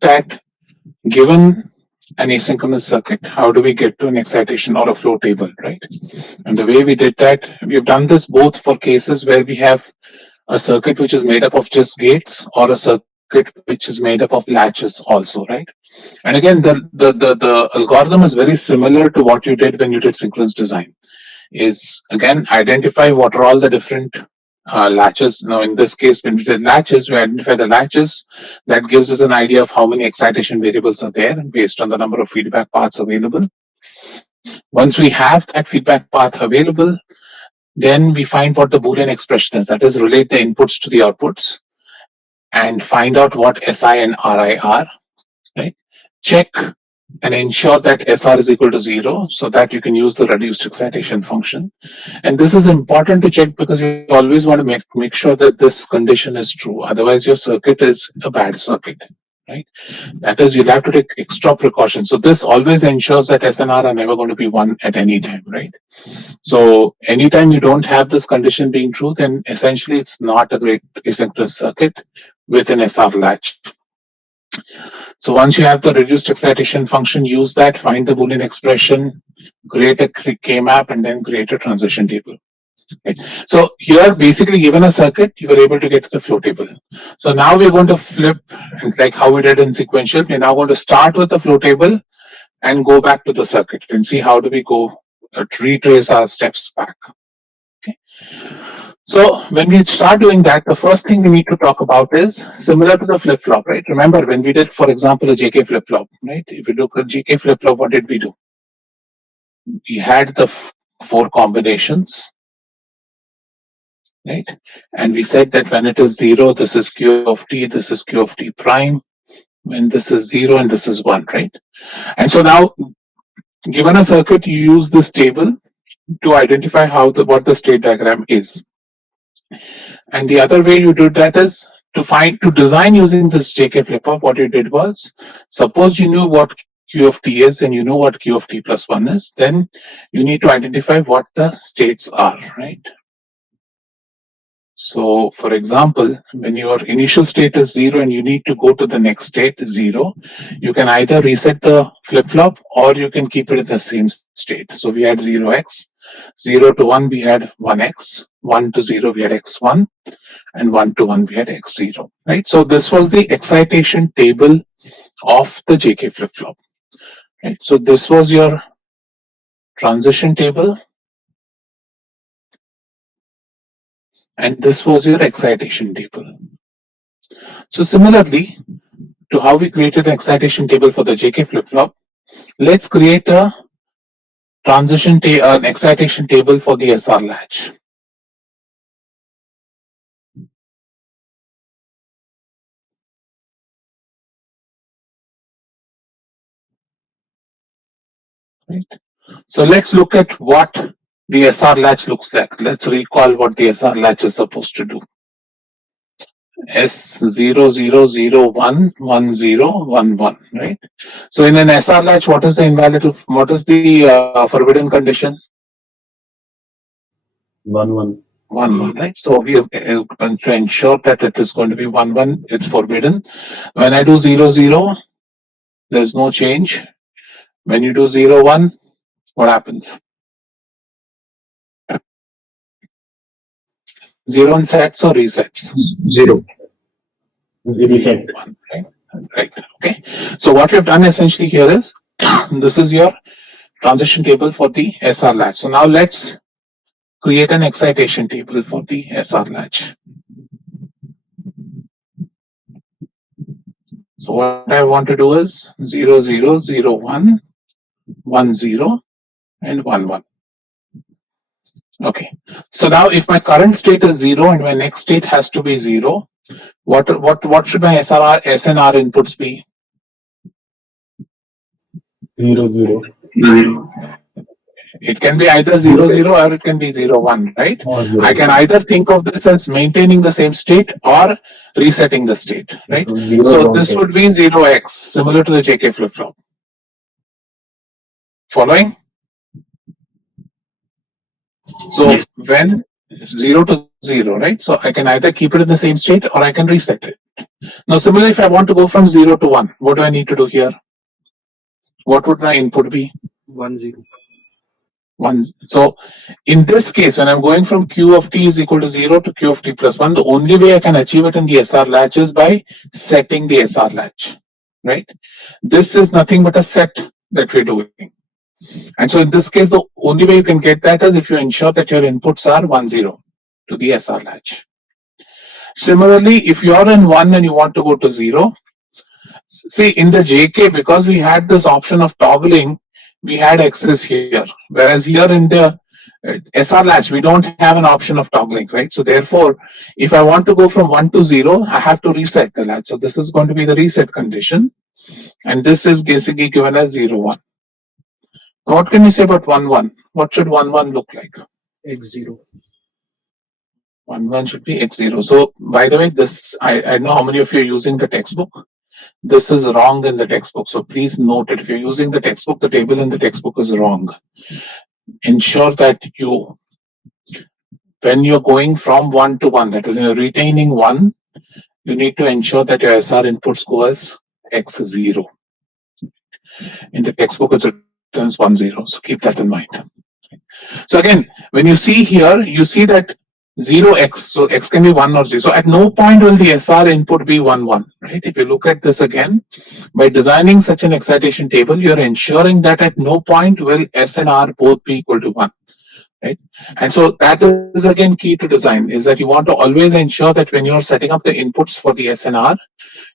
looked at, given an asynchronous circuit, how do we get to an excitation or a flow table, right? And the way we did that, we've done this both for cases where we have a circuit which is made up of just gates or a circuit which is made up of latches also, right? And again, the algorithm is very similar to what you did when you did synchronous design. Is again identify what are all the different latches. Now, in this case, when we did latches, we identify the latches. That gives us an idea of how many excitation variables are there based on the number of feedback paths available. Once we have that feedback path available, then we find what the Boolean expression is. That is, relate the inputs to the outputs and find out what SI and RI are, right? Check and ensure that SR is equal to 0 so that you can use the reduced excitation function. And this is important to check because you always want to make sure that this condition is true. Otherwise, your circuit is a bad circuit, right? That is, you'll have to take extra precautions. So this always ensures that S and R are never going to be 1 at any time, right? So anytime you don't have this condition being true, then essentially it's not a great asynchronous circuit with an SR latch. So once you have the reduced excitation function, use that, find the Boolean expression, create a K-map, and then create a transition table. Right. So here, basically, given a circuit, you were able to get to the flow table. So now we're going to flip, like how we did in sequential. We're now going to start with the flow table and go back to the circuit and see how do we go retrace our steps back. Okay. So when we start doing that, the first thing we need to talk about is similar to the flip-flop, right? Remember when we did, for example, a JK flip-flop, right? If you look at JK flip-flop, what did we do? We had the 4 combinations, right? And we said that when it is 0, this is Q of t, this is Q of t prime. When this is 0 and this is 1, right? And so now, given a circuit, you use this table to identify what the state diagram is. And the other way you do that is to design using this JK flip-flop. What you did was, suppose you knew what Q of t is and you know what Q of t plus 1 is, then you need to identify what the states are, right? So, for example, when your initial state is 0 and you need to go to the next state 0, you can either reset the flip-flop or you can keep it in the same state. So we had 0x, 0 to 1 we had 1x, 1 to 0 we had x1, and 1 to 1 we had x0, right? So this was the excitation table of the JK flip-flop, right? So this was your transition table, and this was your excitation table. So similarly to how we created an excitation table for the JK flip-flop, let's create a an excitation table for the SR latch. Right. So let's look at what the SR latch looks like. Let's recall what the SR latch is supposed to do. S00011011, right? So in an SR latch, what is the forbidden condition? 1-1. 1-1, right? So we have to ensure that it is going to be 1-1. It's forbidden. When I do 0-0, there's no change. When you do 0-1, what happens? 0 on sets or resets? 0. Reset. Right. Okay. So what we've done essentially here is this is your transition table for the SR latch. So now let's create an excitation table for the SR latch. So what I want to do is 0, 0, 0, 1, 1, 0, and 1, 1. Okay. So now if my current state is 0 and my next state has to be 0, what should my SNR inputs be? 0, 0. It can be either 0, 0 or it can be 0, 1, right? I can either think of this as maintaining the same state or resetting the state, right? So this would be 0x, similar to the JK flip-flop. Following? So when 0 to 0, right? So I can either keep it in the same state or I can reset it. Now, similarly, if I want to go from 0 to 1, what do I need to do here? What would my input be? 1 0. 1. So in this case, when I'm going from q of t is equal to 0 to q of t plus 1, the only way I can achieve it in the SR latch is by setting the SR latch, right? This is nothing but a set that we're doing. And so in this case, the only way you can get that is if you ensure that your inputs are 1, 0 to the SR latch. Similarly, if you're in 1 and you want to go to 0, see in the JK, because we had this option of toggling, we had X's here. Whereas here in the SR latch, we don't have an option of toggling, right? So therefore, if I want to go from 1 to 0, I have to reset the latch. So this is going to be the reset condition. And this is basically given as 0, 1. Now what can you say about 1, 1? What should 1, 1 look like? X0. 1, 1 should be X0. So by the way, this, I know how many of you are using the textbook. This is wrong in the textbook. So please note it. If you're using the textbook, the table in the textbook is wrong. Ensure that you, when you're going from 1 to 1, that is, you're retaining 1, you need to ensure that your SR inputs go as X0. In the textbook, it's written as 1, 0. So keep that in mind. So again, when you see here, you see that 0x, so x can be 1 or 0. So at no point will the SR input be 1, 1, right? If you look at this again, by designing such an excitation table, you're ensuring that at no point will S and R both be equal to 1, right? And so that is again key to design, is that you want to always ensure that when you're setting up the inputs for the S and R,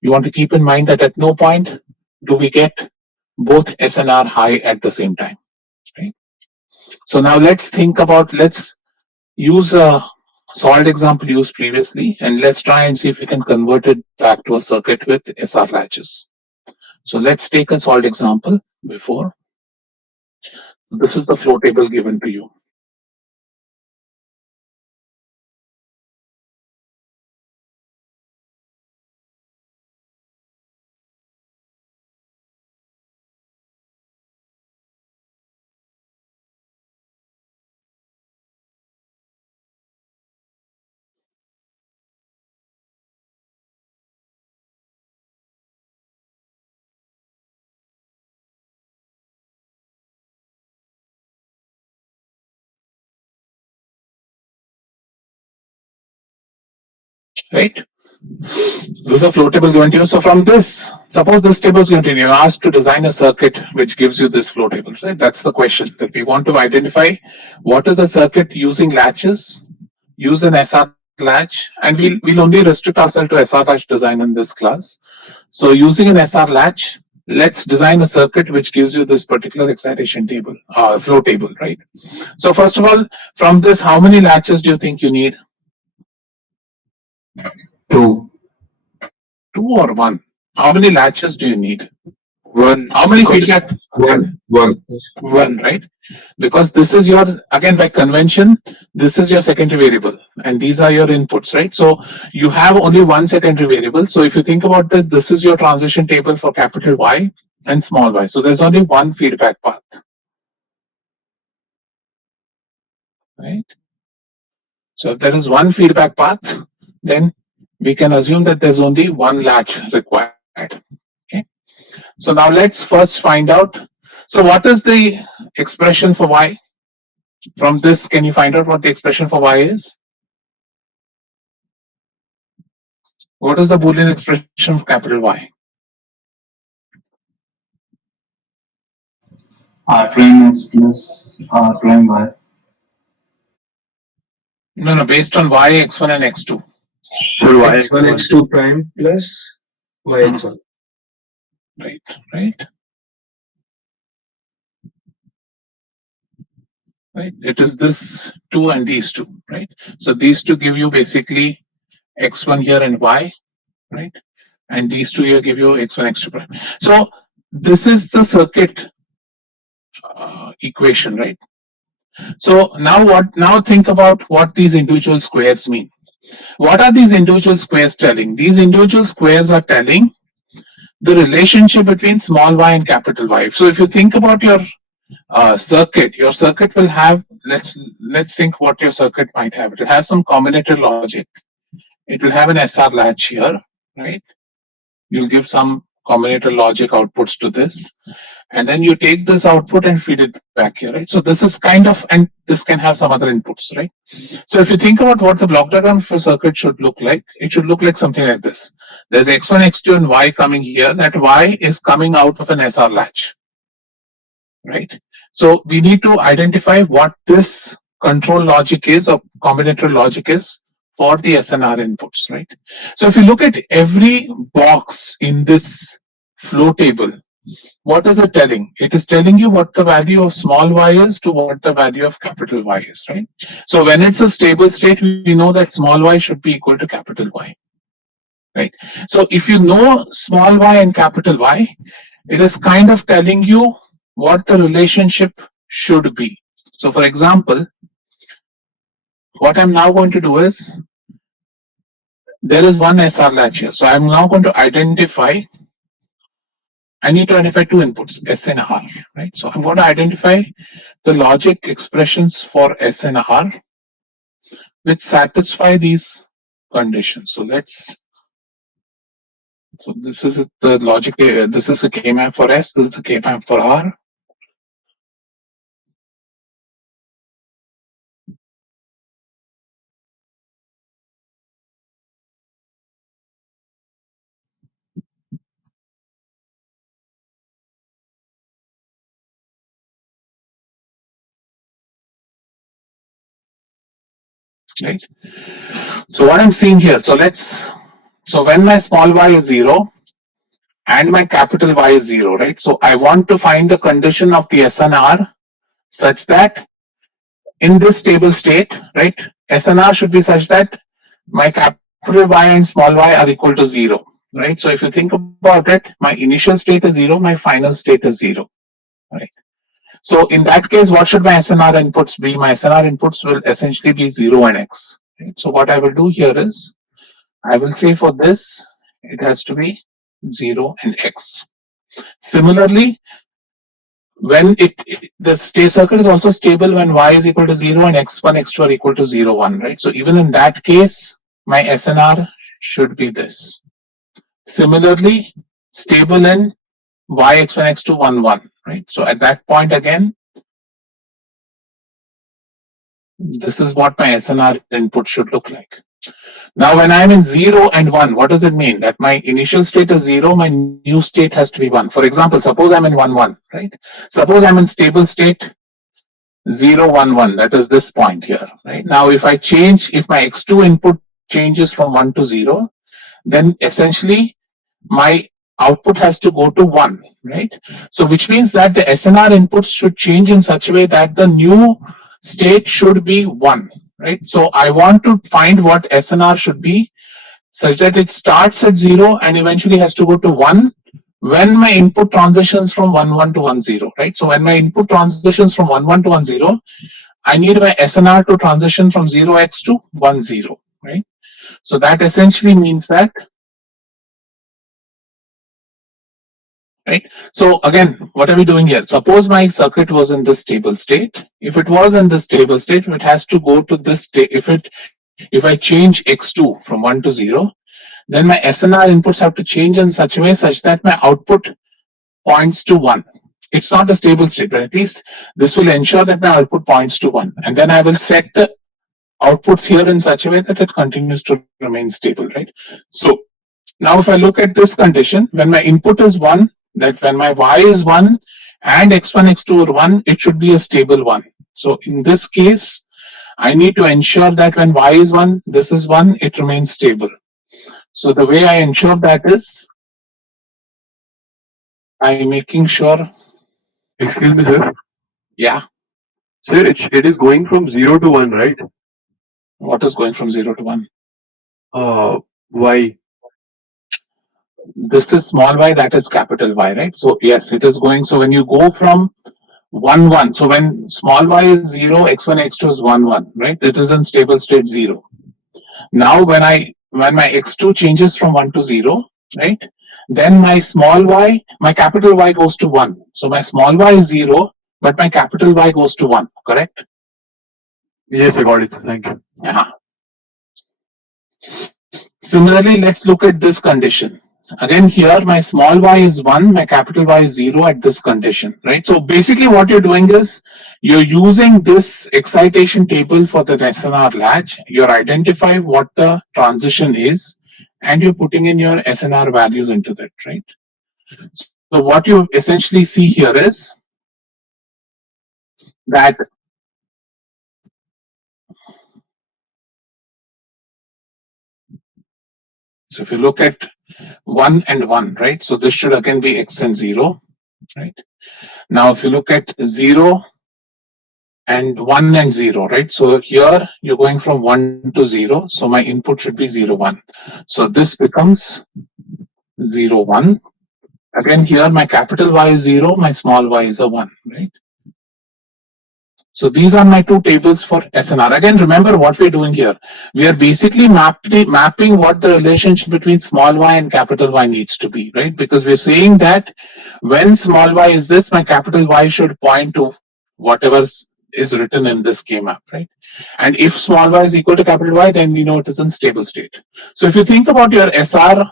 you want to keep in mind that at no point do we get both S and R high at the same time, right? So now let's think about, let's use a solid example used previously, and let's try and see if we can convert it back to a circuit with SR latches. So let's take a solid example before. This is the flow table given to you. Right? This is a flow table given to you. So from this, suppose this table is given to you. You're asked to design a circuit which gives you this flow table. Right? That's the question that we want to identify. What is a circuit using latches? Use an SR latch, and we'll only restrict ourselves to SR latch design in this class. So using an SR latch, let's design a circuit which gives you this particular excitation table, flow table, right? So first of all, from this, how many latches do you think you need? 2. 2 or 1? How many latches do you need? 1. How many feedback? 1. 1. 1, right? Because this is your, again by convention, this is your secondary variable and these are your inputs, right? So you have only one secondary variable. So if you think about that, this is your transition table for capital Y and small y. So there's only one feedback path, right? So if there is one feedback path, then we can assume that there's only one latch required. Okay. So now let's first find out. So what is the expression for Y? From this, can you find out what the expression for Y is? What is the Boolean expression for capital Y? R prime S plus R prime Y. No, based on Y, X1 and X2. So X1 X2 prime plus Y X1. Right. It is this 2 and these 2, right? So these 2 give you basically X1 here and Y, right? And these 2 here give you X1, X2 prime. So this is the circuit equation, right? So now think about what these individual squares mean. What are these individual squares telling? These individual squares are telling the relationship between small y and capital Y. So if you think about your circuit will have let's think what your circuit might have. It will have some combinator logic. It will have an SR latch here, right? You'll give some combinator logic outputs to this, and then you take this output and feed it back here, right? So this is kind of, and this can have some other inputs, right? So if you think about what the block diagram for circuit should look like, it should look like something like this. There's x1, x2, and y coming here. That y is coming out of an SR latch, right? So we need to identify what this control logic is or combinator logic is for the SNR inputs, right? So if you look at every box in this flow table, what is it telling? It is telling you what the value of small y is to what the value of capital Y is, right? So when it's a stable state, we know that small y should be equal to capital Y, right? So if you know small y and capital Y, it is kind of telling you what the relationship should be. So for example, what I'm now going to do is, there is one SR latch here. So I'm now going to identify, I need to identify two inputs, S and R, right? So I'm going to identify the logic expressions for S and R which satisfy these conditions. So this is the logic, this is a K map for S, this is a K map for R. Right. So what I'm seeing here, so when my small y is 0 and my capital Y is 0, right? So I want to find the condition of the SNR such that in this stable state, right, SNR should be such that my capital Y and small y are equal to 0, right? So if you think about it, my initial state is 0, my final state is 0, right? So in that case, what should my SNR inputs be? My SNR inputs will essentially be 0 and x. Right? So what I will do here is, I will say for this, it has to be 0 and x. Similarly, when the state circuit is also stable when y is equal to 0 and x1, x2 are equal to 0, 1, right? So even in that case, my SNR should be this. Similarly, stable in y, x1, x2, 1, 1, right? So at that point again, this is what my SNR input should look like. Now, when I'm in 0 and 1, what does it mean? That my initial state is 0, my new state has to be 1. For example, suppose I'm in 1, 1, right? Suppose I'm in stable state 0, 1, 1, that is this point here, right? Now, if my x2 input changes from 1 to 0, then essentially my output has to go to 1, right? So which means that the SNR inputs should change in such a way that the new state should be 1, right? So I want to find what SNR should be such that it starts at 0 and eventually has to go to 1 when my input transitions from 1, 1 to 1, 0, right? So when my input transitions from 1, 1 to 1, 0, I need my SNR to transition from 0x to 1, 0, right? So that essentially means that, right? So again, what are we doing here? Suppose my circuit was in this stable state. If it was in this stable state, it has to go to this state. If I change x2 from 1 to 0, then my SNR inputs have to change in such a way such that my output points to 1. It's not a stable state, but at least this will ensure that my output points to 1. And then I will set the outputs here in such a way that it continues to remain stable, right? So now if I look at this condition, when my input is 1, that when my y is 1 and x1, x2 are 1, it should be a stable 1. So in this case, I need to ensure that when y is 1, this is 1, it remains stable. So the way I ensure that is by making sure. Excuse me, sir. Yeah. Sir, it is going from 0 to 1, right? What is going from 0 to 1? Y. This is small y, that is capital Y, right? So yes, it is going. So when you go from 1, 1, so when small y is 0, x1, x2 is 1, 1, right? It is in stable state 0. Now when my x2 changes from 1 to 0, right? Then my small y, my capital Y goes to 1. So my small y is 0, but my capital Y goes to 1, correct? Yes, I got it. Thank you. Yeah. Similarly, let's look at this condition. Again, here my small y is 1, my capital Y is 0 at this condition, right? So basically what you're doing is you're using this excitation table for the SNR latch. You're identifying what the transition is and you're putting in your SNR values into that, right? So what you essentially see here is that so if you look at 1 and 1, right? So this should again be x and 0, right? Now if you look at 0 and 1 and 0, right? So here you're going from 1 to 0. So my input should be 0, 1. So this becomes 0, 1. Again, here my capital Y is 0, my small y is a 1, right? So these are my two tables for SNR. Again, remember what we're doing here. We are basically mapping what the relationship between small y and capital Y needs to be, right? Because we're saying that when small y is this, my capital Y should point to whatever is written in this K map, right? And if small y is equal to capital Y, then we know it is in stable state. So if you think about your SR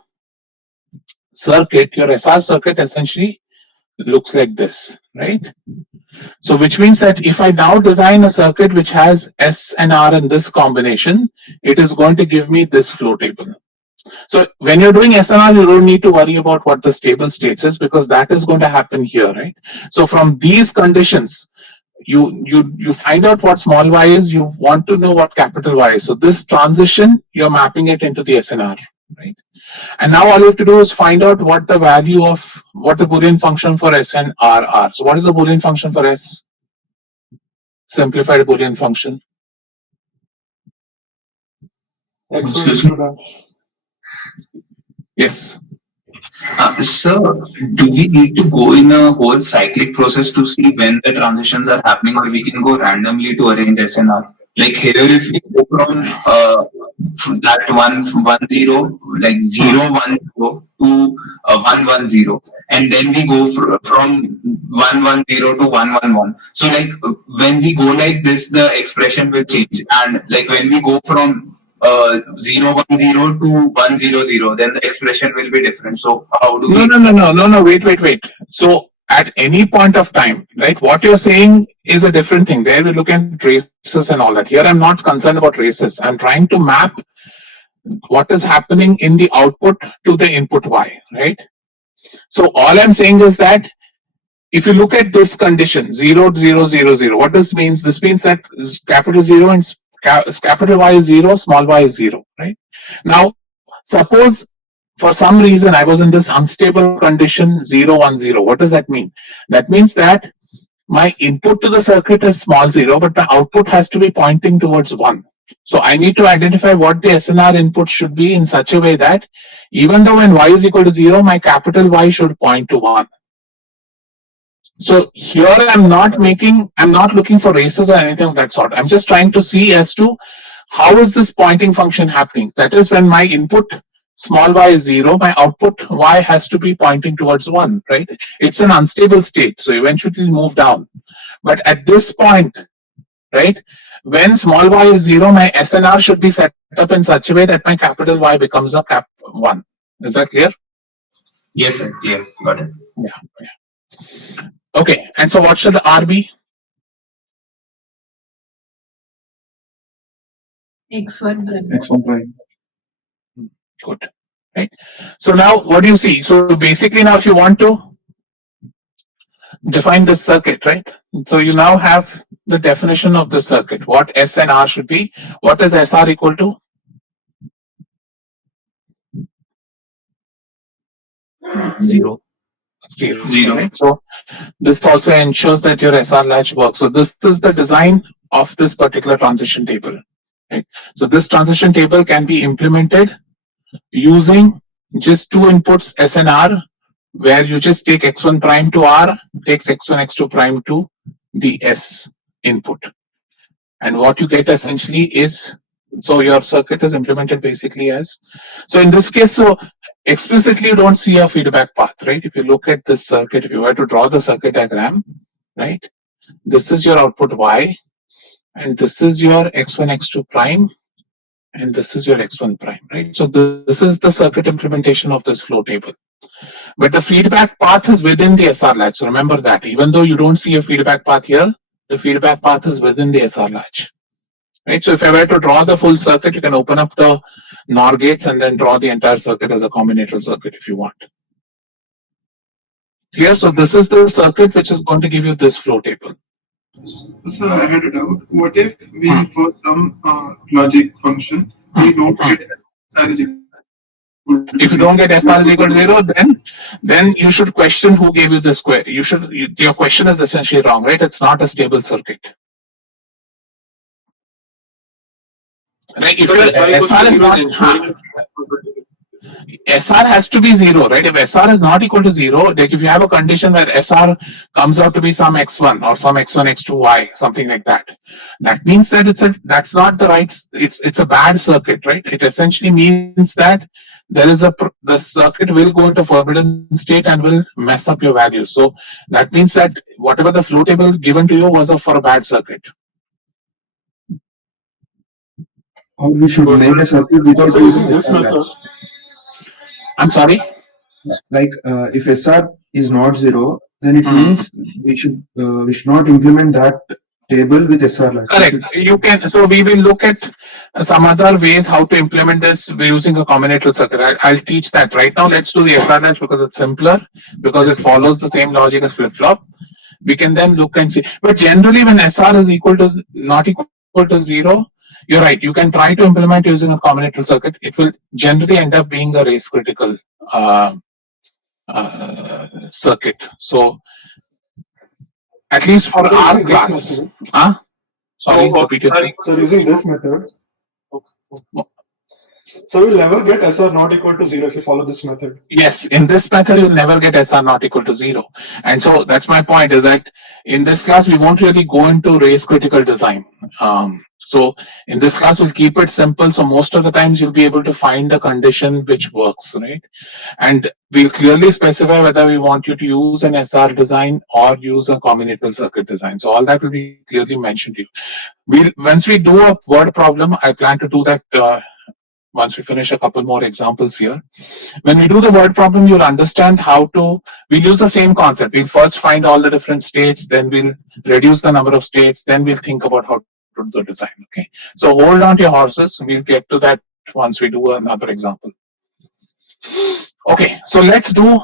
circuit, your SR circuit essentially looks like this, right? So which means that if I now design a circuit which has S and R in this combination, it is going to give me this flow table. So when you're doing SNR, you don't need to worry about what the stable states is because that is going to happen here, right? So from these conditions, you find out what small y is, you want to know what capital Y is. So this transition, you're mapping it into the SNR, right? And now all you have to do is find out what the value of what the Boolean function for S and R are. So what is the Boolean function for S? Simplified Boolean function. Excuse me. Yes. Sir, do we need to go in a whole cyclic process to see when the transitions are happening, or we can go randomly to arrange SNR? Like here, if we go from that 1 1 0, like 0 1 0 to 1 1 0, and then we go from 1 1 0 to 1 1 1. So like when we go like this, the expression will change, and like when we go from 0 1 0 to 1 0 0, then the expression will be different. So how do we? No. Wait. So at any point of time, right? What you're saying is a different thing. There we look at races and all that. Here I'm not concerned about races. I'm trying to map what is happening in the output to the input Y, right? So all I'm saying is that if you look at this condition 0 0 0 0, what this means? This means that capital 0 and capital Y is 0, small y is 0, right? Now suppose for some reason I was in this unstable condition 0 1 0. What does that mean? That means that my input to the circuit is small 0, but my output has to be pointing towards 1. So I need to identify what the SNR input should be in such a way that even though when y is equal to 0, my capital Y should point to 1. So here I'm not looking for races or anything of that sort. I'm just trying to see as to how is this pointing function happening. That is, when my input small y is 0, my output y has to be pointing towards 1, right? It's an unstable state, so eventually it'll move down. But at this point, right, when small y is 0, my SNR should be set up in such a way that my capital Y becomes a cap 1. Is that clear? Yes, sir. Clear. Got it. Yeah. Okay, and so what should the R be? X1 prime. X1 prime. Good. Right. So now what do you see? So basically now if you want to define this circuit, right? So you now have the definition of the circuit, what S and R should be. What is SR equal to? 0. 0. Right? So this also ensures that your SR latch works. So this is the design of this particular transition table. Right? So this transition table can be implemented using just two inputs S and R, where you just take x1 prime to R, takes x1 x2 prime to the S input. And what you get essentially is, so your circuit is implemented basically as, so in this case, so explicitly you don't see a feedback path, right? If you look at this circuit, if you were to draw the circuit diagram, right, this is your output Y, and this is your x1, x2 prime, and this is your x1 prime, right? So this is the circuit implementation of this flow table. But the feedback path is within the SR latch. So remember that. Even though you don't see a feedback path here, the feedback path is within the SR latch. Right? So if I were to draw the full circuit, you can open up the NOR gates and then draw the entire circuit as a combinatorial circuit if you want. Clear? So this is the circuit which is going to give you this flow table. So I had a doubt. What if we, for some logic function, we don't get SR is equal to If you don't get SR is equal to 0, then you should question who gave you the square. Your question is essentially wrong, right? It's not a stable circuit. Right? If your SR is not SR has to be 0, right? If SR is not equal to 0, like if you have a condition where SR comes out to be some x1 or some x1, x2, y, something like that, that means that that's not the right, it's a bad circuit, right? It essentially means that the circuit will go into forbidden state and will mess up your values. So that means that whatever the flow table given to you was for a bad circuit. Or we should make a circuit without using this method. I'm sorry? Like if SR is not 0, then it means we should not implement that table with SR latch. Correct. You can. So we will look at some other ways how to implement this using a combinatorial circuit. I'll teach that. Right now, let's do the SR latch because it's simpler, because it follows the same logic as flip flop. We can then look and see. But generally, when SR is not equal to 0, you're right. You can try to implement using a combinatorial circuit. It will generally end up being a race critical circuit. So at least for our class, sorry, repeat it. So using this method, so we'll never get SR not equal to 0 if you follow this method. Yes, in this method you'll never get SR not equal to 0. And so that's my point, is that in this class we won't really go into race critical design. So in this class we'll keep it simple, so most of the times you'll be able to find a condition which works, right? And we'll clearly specify whether we want you to use an SR design or use a combinatorial circuit design. So all that will be clearly mentioned to you. Once we do a word problem, I plan to do that once we finish a couple more examples here. When we do the word problem, you'll understand we'll use the same concept. We'll first find all the different states, then we'll reduce the number of states, then we'll think about how to do the design, okay? So hold on to your horses. We'll get to that once we do another example. Okay, so let's do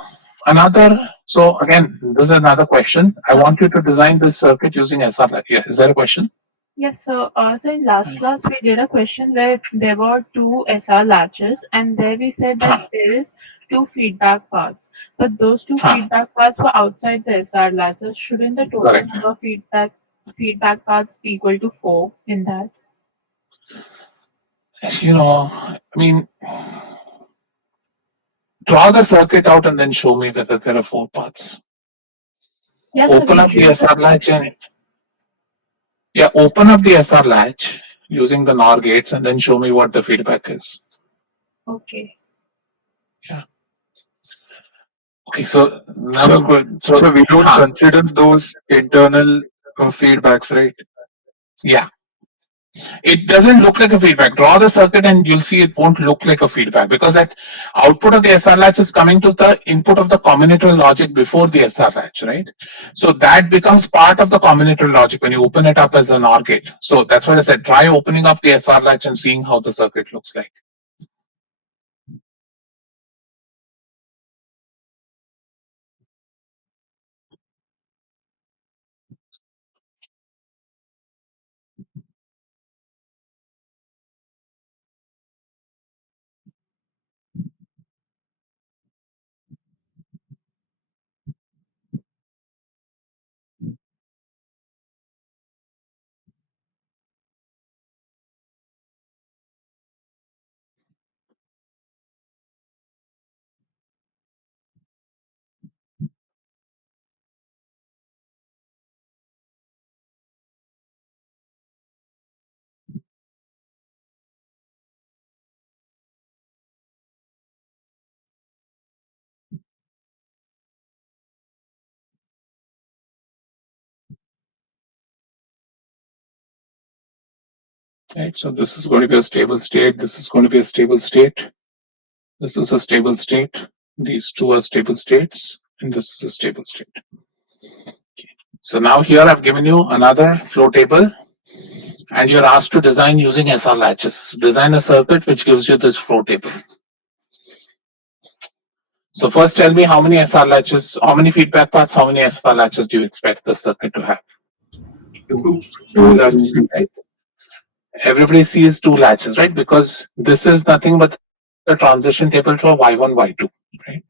another. So again, this is another question. I want you to design this circuit using SR. Yeah, is there a question? Yes, so in last class we did a question where there were two SR latches, and there we said that there is two feedback paths, but those two feedback paths were outside the SR latches. Shouldn't the total Correct. number of feedback paths be equal to 4 in that? I mean, draw the circuit out and then show me whether there are 4 paths. Yes, Open up the SR latch and open up the SR latch using the NOR gates and then show me what the feedback is. Okay. Yeah. Okay, so now so we don't consider those internal feedbacks, right? Yeah. It doesn't look like a feedback. Draw the circuit and you'll see it won't look like a feedback, because that output of the SR latch is coming to the input of the combinatorial logic before the SR latch, right? So that becomes part of the combinatorial logic when you open it up as an OR gate. So that's what I said. Try opening up the SR latch and seeing how the circuit looks like. Right, so this is going to be a stable state, this is going to be a stable state, this is a stable state, these two are stable states, and this is a stable state. So now here I've given you another flow table, and you're asked to design using SR latches. Design a circuit which gives you this flow table. So first tell me how many SR latches, how many feedback paths, how many SR latches do you expect the circuit to have? Two. Right? Everybody sees two latches, right? Because this is nothing but the transition table for Y1, Y2, right?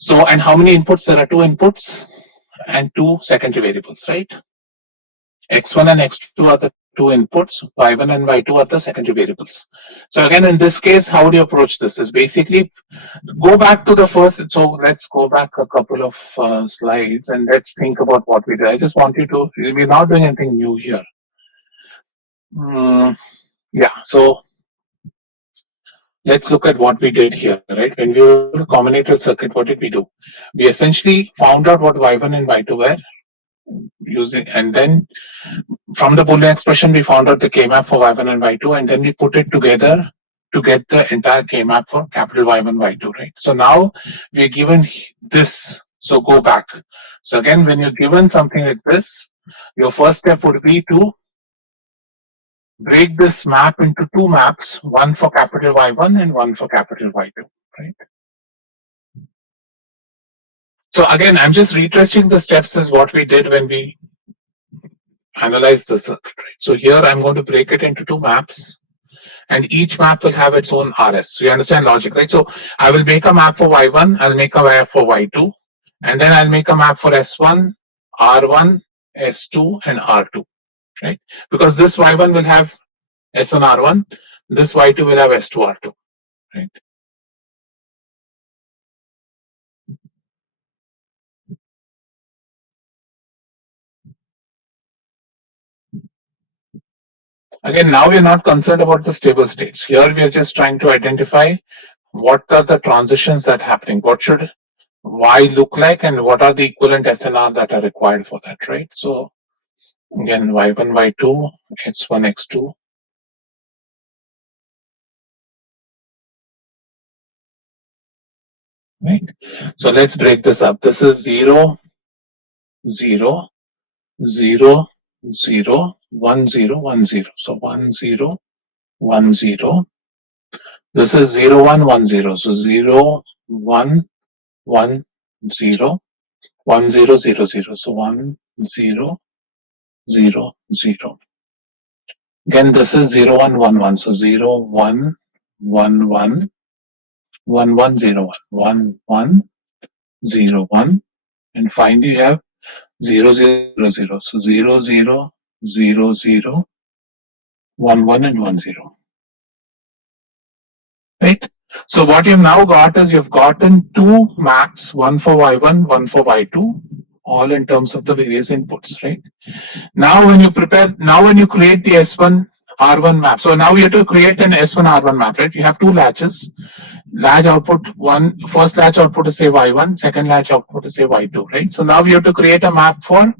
So, and how many inputs? There are two inputs and two secondary variables, right? X1 and X2 are the two inputs, Y1 and Y2 are the secondary variables. So again, in this case, how do you approach this? Is basically go back to the first. So let's go back a couple of slides and let's think about what we did. I just want you to. We're not doing anything new here. Yeah. So let's look at what we did here, right? When we were a combinatorial circuit, what did we do? We essentially found out what Y1 and Y2 were using, and then from the Boolean expression, we found out the K-map for Y1 and Y2, and then we put it together to get the entire K-map for capital Y1, Y2, right? So now we're given this, so go back. So again, when you're given something like this, your first step would be to break this map into two maps, one for capital Y1 and one for capital Y2, right? So again, I'm just retracing the steps as what we did when we analyzed the circuit, right? So here I'm going to break it into two maps, and each map will have its own RS. So you understand logic, right? So I will make a map for Y1, I'll make a map for Y2, and then I'll make a map for S1, R1, S2, and R2, right? Because this Y1 will have S1, R1, this Y2 will have S2, R2, right? Again, now we're not concerned about the stable states. Here we are just trying to identify what are the transitions that are happening. What should Y look like, and what are the equivalent SNR that are required for that, right? So again, Y1, Y2, X1, X2. Right. So let's break this up. This is 0, 0, 0, 0, 1, 0, 1, 0. So 1, 0, 1, 0. This is 0, 1, 1, 0. So 0, 1, 1, 0, 1, 0, 0, 0. So 1, 0, 0, 0. Again, this is 0, 1, 1, 1. So 0, 1, 1, 1, 1, 1, 0, 1, 1, 1, 0, 1. And finally, you have 0, 0, 0. So 0, 0, 0, 0, 1, 1, and 1, 0. Right? So what you've now got is you've gotten two maps, one for Y1, one for Y2, all in terms of the various inputs, right? Now when you create the S1 R1 map, so now you have to create an S1 R1 map, right? You have two latches. Latch output one, first latch output is say Y1, second latch output is say Y2, right? So now we have to create a map for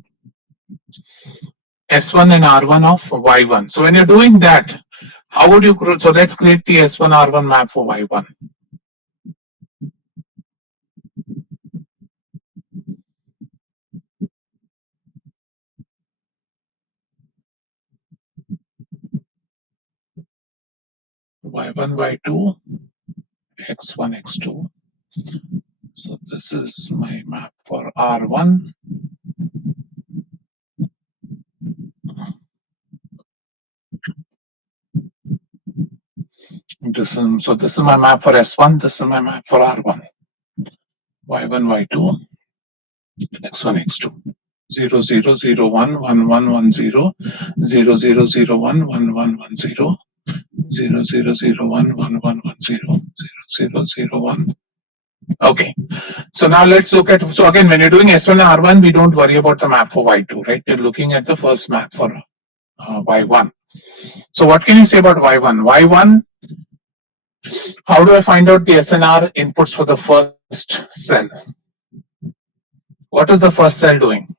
S1 and R1 of Y1. So when you're doing that, how would you, so let's create the S1 R1 map for Y1. Y1, Y2, X1, X2. So this is my map for R1. So this is my map for S1, this is my map for R1. Y1, Y2, X1, X2. 0, 0, 0, 1, 1, 1, 1, 0, 0, 0, 0, 1, 1, 1, 1, 0, 0, 0, 0, 1, 1, 1, 1, 0, 0, 0, 0, 1. Okay. So now let's look at, so again, when you're doing S1 and R1, we don't worry about the map for Y2, right? You're looking at the first map for Y1. So what can you say about Y1? Y1, how do I find out the SNR inputs for the first cell? What is the first cell doing?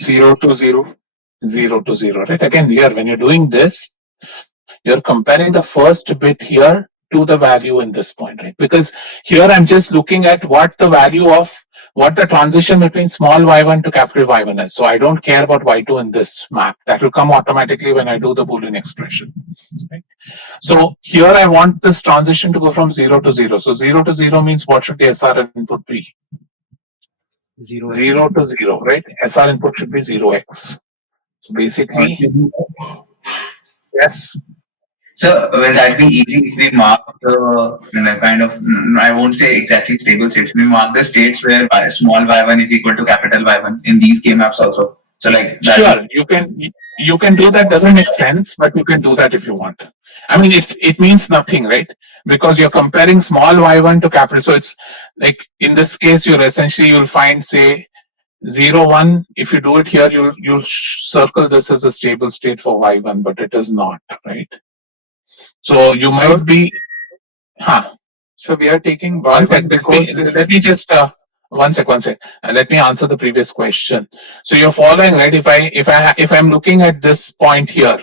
0 to 0. 0 to 0, right? Again, here, when you're doing this, you're comparing the first bit here to the value in this point, right? Because here I'm just looking at what the value of what the transition between small y1 to capital Y1 is. So I don't care about y2 in this map. That will come automatically when I do the Boolean expression. Right? So here I want this transition to go from 0 to 0. So 0 to 0 means what should the SR input be? 0 0 to 0, right? SR input should be 0x. So basically, yes. So will that be easy if we mark the kind of, I won't say exactly stable states, we mark the states where small y1 is equal to capital Y1 in these K maps also. So like that. Sure, you can do that. Doesn't make sense, but you can do that if you want. I mean, it means nothing, right? Because you're comparing small y1 to capital. So it's like in this case, you'll find say 0 1. If you do it here, you'll circle this as a stable state for y1, but it is not, right? So you might be, So we are taking One y1 sec, because let me just one sec. Let me answer the previous question. So you're following, right? If I'm looking at this point here,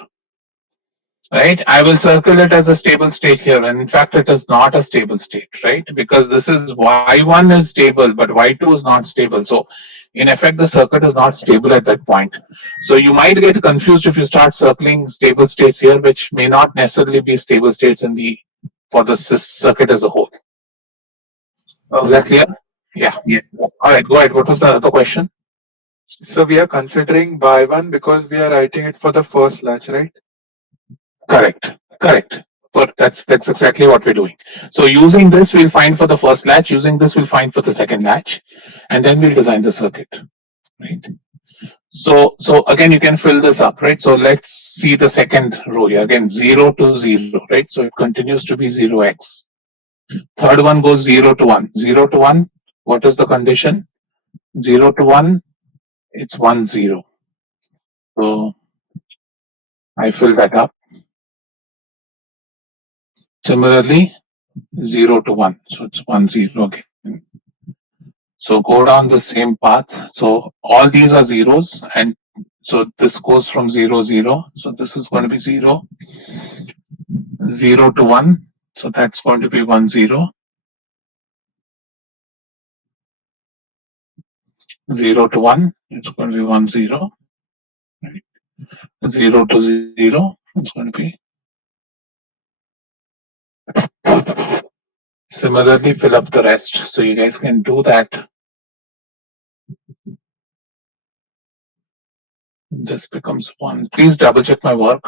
right, I will circle it as a stable state here, and in fact, it is not a stable state, right? Because this is y1 is stable, but y2 is not stable. So in effect, the circuit is not stable at that point. So you might get confused if you start circling stable states here, which may not necessarily be stable states in the for the circuit as a whole. Is that clear? Yeah. Yes. All right, go ahead. What was the other question? so we are considering y1 because we are writing it for the first latch, right? Correct. But that's exactly what we're doing. So using this, we'll find for the first latch. Using this, we'll find for the second latch, and then we'll design the circuit. Right. So again, you can fill this up, right? So let's see the second row here. Again, 0 to 0, right? So it continues to be 0x. Third one goes 0 to 1. 0 to 1. What is the condition? 0 to 1. It's 1 0. So I fill that up. Similarly, 0 to 1. So it's 1 0 again. So go down the same path. So all these are zeros, and so this goes from 0 0. So this is going to be 0. 0 to 1. So that's going to be 1 0. 0 to 1. It's going to be 1 0. Right. 0 to 0. It's going to be. Similarly, fill up the rest. So you guys can do that. This becomes 1. Please double check my work.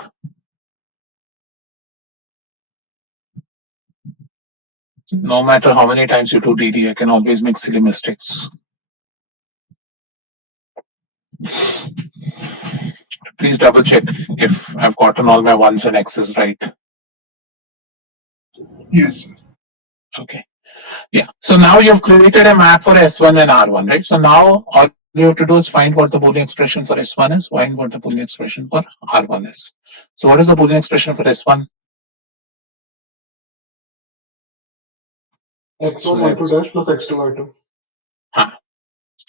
No matter how many times you do DD, I can always make silly mistakes. Please double check if I've gotten all my 1s and x's right. Yes, sir. Okay. Yeah. So now you've created a map for S1 and R1, right? So now all you have to do is find what the Boolean expression for S1 is, find what the Boolean expression for R1 is. So what is the Boolean expression for S1? x1 y2 dash plus x2 y2.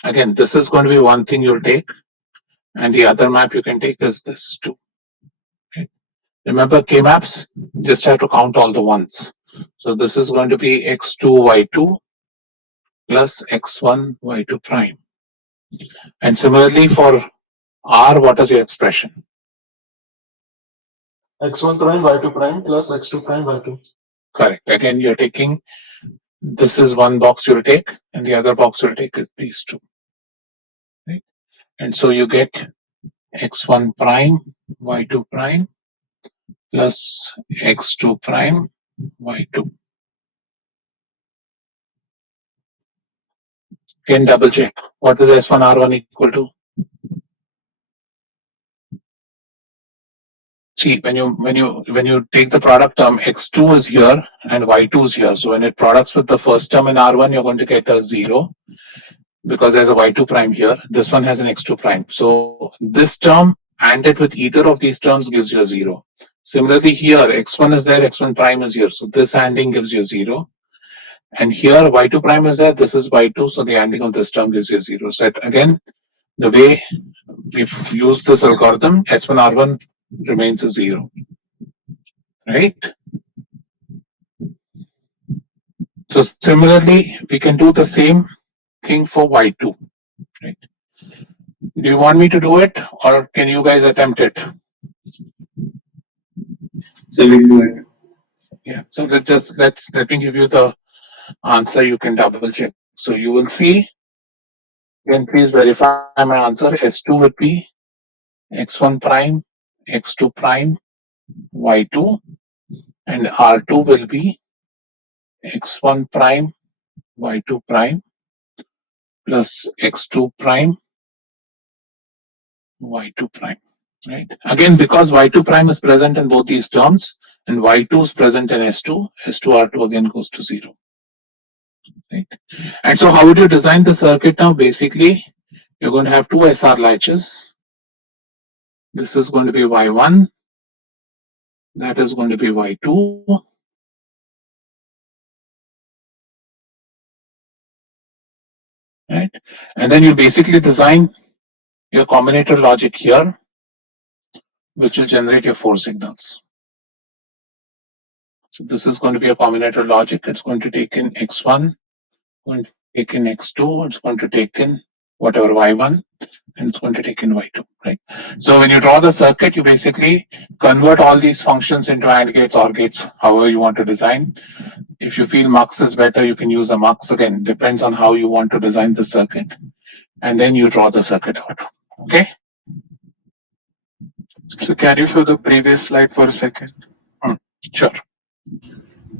Again, this is going to be one thing you'll take, and the other map you can take is this too. Okay. Remember K-maps, just have to count all the ones. So this is going to be x2 y2 plus x1 y2 prime. And similarly for R, what is your expression? x1 prime y2 prime plus x2 prime y2. Correct. Again, you're taking, this is one box you'll take, and the other box you'll take is these two. Right? And so you get x1 prime y2 prime plus x2 prime y2. Again, double check. What is S1 R1 equal to? See, when you take the product term, x2 is here and y2 is here. So when it products with the first term in R1, you're going to get a 0 because there's a y2 prime here. This one has an x2 prime. So this term ANDed with either of these terms gives you a 0. Similarly here, x1 is there, x1 prime is here. So this ANDing gives you a 0. And here y2 prime is there, this is y2. So the ANDing of this term gives you a 0. So again, the way we've used this algorithm, S1 R1 remains a 0, right? So similarly, we can do the same thing for Y2, right? Do you want me to do it, or can you guys attempt it? So we do it. Yeah. So let me give you the answer. You can double check. So you will see. Then please verify my answer. S2 would be x1 prime, x2 prime, y2, and R2 will be x1 prime, y2 prime plus x2 prime, y2 prime. Right. Again, because y2 prime is present in both these terms and y2 is present in S2, S2 R2 again goes to 0. Right. And so how would you design the circuit now? Basically, you're going to have two SR latches. This is going to be Y1, that is going to be Y2. Right. And then you basically design your combinator logic here, which will generate your 4 signals. So this is going to be a combinator logic. It's going to take in X1, going to take in X2, it's going to take in whatever Y1, and it's going to take in Y2, right? So when you draw the circuit, you basically convert all these functions into AND gates, OR gates, however you want to design. If you feel mux is better, you can use a mux. Again, depends on how you want to design the circuit. And then you draw the circuit out. Okay? So can you show the previous slide for a second? Sure.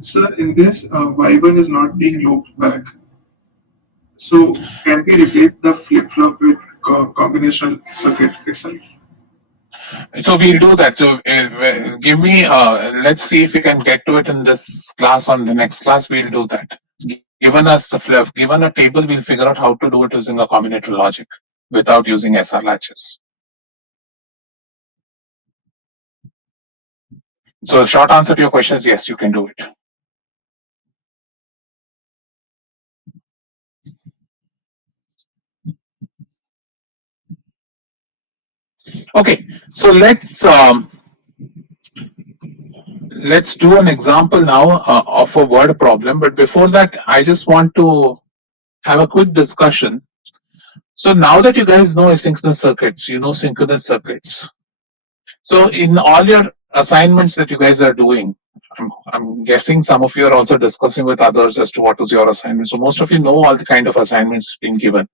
Sir, in this, Y1 is not being looped back. So can we replace the flip-flop with combinational circuit itself? So we'll do that. So give me, let's see if we can get to it in this class. On the next class, we'll do that. Given us the flip, given a table, we'll figure out how to do it using a combinator logic without using SR latches. So the short answer to your question is yes, you can do it. Okay, so let's do an example now of a word problem. But before that, I just want to have a quick discussion. So now that you guys know asynchronous circuits, you know synchronous circuits. So in all your assignments that you guys are doing, I'm guessing some of you are also discussing with others as to what is your assignment. So most of you know all the kind of assignments being given.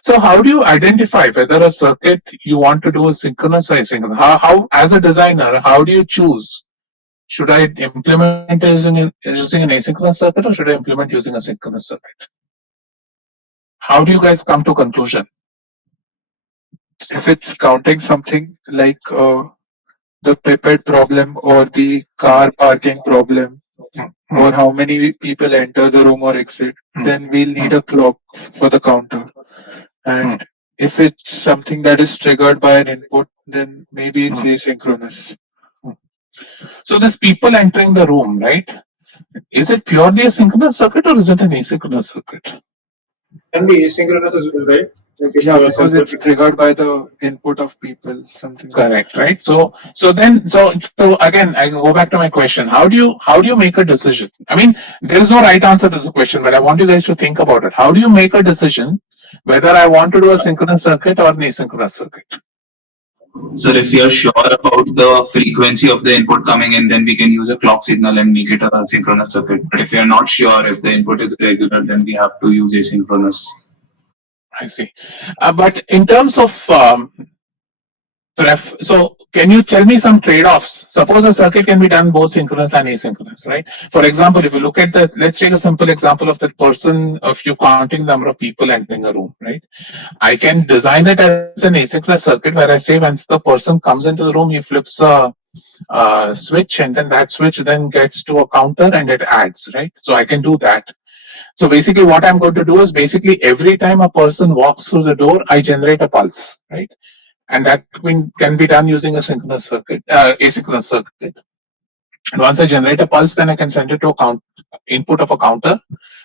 So how do you identify whether a circuit you want to do is synchronous or asynchronous? How as a designer, how do you choose? Should I implement using an asynchronous circuit or should I implement using a synchronous circuit? How do you guys come to conclusion? If it's counting something like the pipette problem or the car parking problem, or how many people enter the room or exit, then we'll need a clock for the counter. And if it's something that is triggered by an input, then maybe it's asynchronous. So there's people entering the room, right? Is it purely a synchronous circuit or is it an asynchronous circuit? Can be asynchronous as well, right? Like if Yeah, you are because it's circuit- triggered by the input of people, something. Correct, right? So again, I go back to my question. How do you make a decision? I mean, there is no right answer to the question, but I want you guys to think about it. How do you make a decision whether I want to do a synchronous circuit or an asynchronous circuit? So if you're sure about the frequency of the input coming in, then we can use a clock signal and make it a synchronous circuit. But if you're not sure if the input is regular, then we have to use asynchronous. I see. But in terms of so can you tell me some trade-offs? Suppose a circuit can be done both synchronous and asynchronous, right? For example, if you look at let's take a simple example of that person, of you counting the number of people entering a room, right? I can design it as an asynchronous circuit where I say once the person comes into the room, he flips a switch, and then that switch then gets to a counter and it adds, right? So I can do that. So basically what I'm going to do is basically every time a person walks through the door, I generate a pulse, right? And that can be done using a synchronous circuit, asynchronous circuit. And once I generate a pulse, then I can send it to a input of a counter,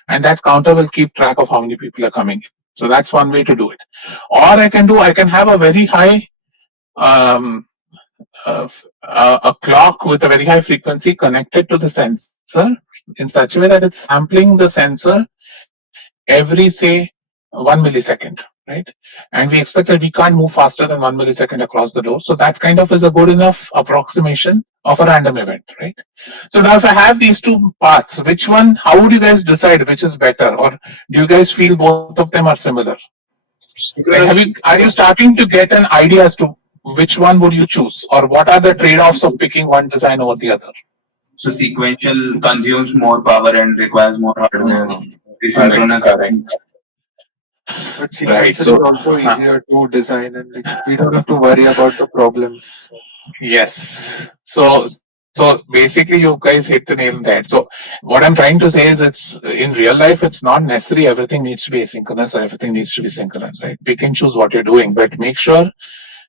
and that counter will keep track of how many people are coming in. So that's one way to do it. Or I can have a very high a clock with a very high frequency connected to the sensor in such a way that it's sampling the sensor every, say, 1 millisecond, right? And we expect that we can't move faster than 1 millisecond across the door. So that kind of is a good enough approximation of a random event, right? So now if I have these two paths, which one, how would you guys decide which is better? Or do you guys feel both of them are similar? Like, are you starting to get an idea as to which one would you choose? Or what are the trade-offs of picking one design over the other? So sequential consumes more power and requires more hardware. Asynchronous. Correct. But Right. sequential So is also easier to design, and like, we don't have to worry about the problems. yes. So basically, you guys hit the nail on the head. So what I'm trying to say is, it's in real life, it's not necessary everything needs to be asynchronous or everything needs to be synchronous, right? Pick and choose what you're doing, but make sure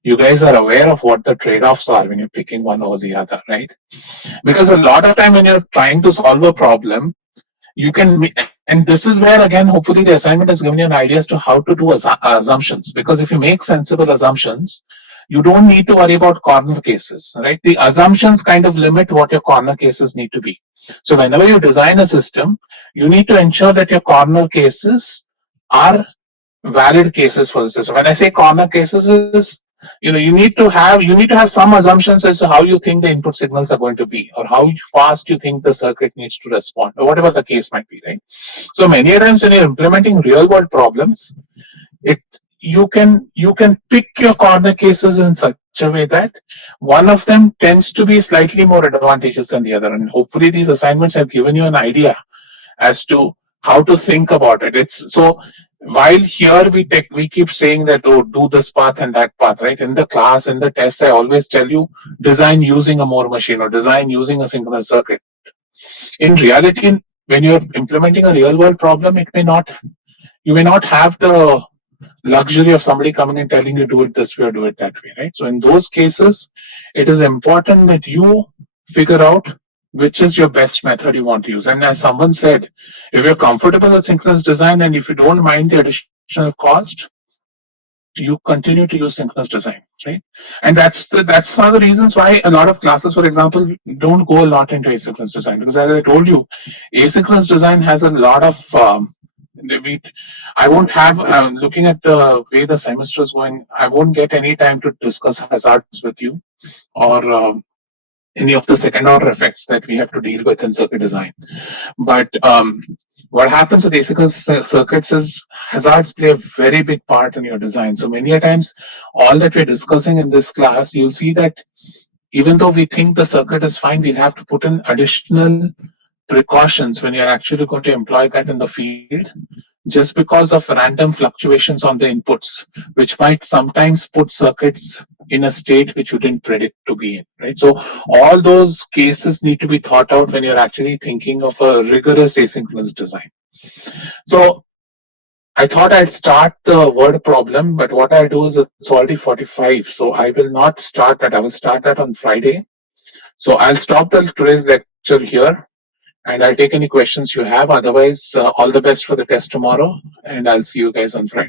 you guys are aware of what the trade-offs are when you're picking one over the other, right? Because a lot of time when you're trying to solve a problem, you can, and this is where again, hopefully the assignment has given you an idea as to how to do assumptions. Because if you make sensible assumptions, you don't need to worry about corner cases, right? The assumptions kind of limit what your corner cases need to be. So whenever you design a system, you need to ensure that your corner cases are valid cases for the system. When I say corner cases is, you need to have some assumptions as to how you think the input signals are going to be, or how fast you think the circuit needs to respond, or whatever the case might be, right? So many times when you're implementing real world problems, it you can pick your corner cases in such a way that one of them tends to be slightly more advantageous than the other. And hopefully these assignments have given you an idea as to how to think about it. It's so while here we keep saying that, oh, do this path and that path, right? In the class, in the tests, I always tell you design using a Moore machine or design using a synchronous circuit. In reality, when you're implementing a real world problem, you may not have the luxury of somebody coming and telling you do it this way or do it that way, right? So in those cases, it is important that you figure out which is your best method you want to use. And as someone said, if you're comfortable with synchronous design and if you don't mind the additional cost, you continue to use synchronous design, right? And that's one of the reasons why a lot of classes, for example, don't go a lot into asynchronous design, because as I told you, asynchronous design has a lot of I won't have, looking at the way the semester is going, I won't get any time to discuss hazards with you, or any of the second order effects that we have to deal with in circuit design. But what happens with asynchronous circuits is hazards play a very big part in your design. So many a times, all that we're discussing in this class, you'll see that even though we think the circuit is fine, we'll have to put in additional precautions when you're actually going to employ that in the field, just because of random fluctuations on the inputs, which might sometimes put circuits in a state which you didn't predict to be in, right? So all those cases need to be thought out when you're actually thinking of a rigorous asynchronous design. So I thought I'd start the word problem, but what I'll do is it's already 45, so I will not start that. I will start that on Friday. So I'll stop today's lecture here, and I'll take any questions you have. Otherwise, all the best for the test tomorrow, and I'll see you guys on Friday.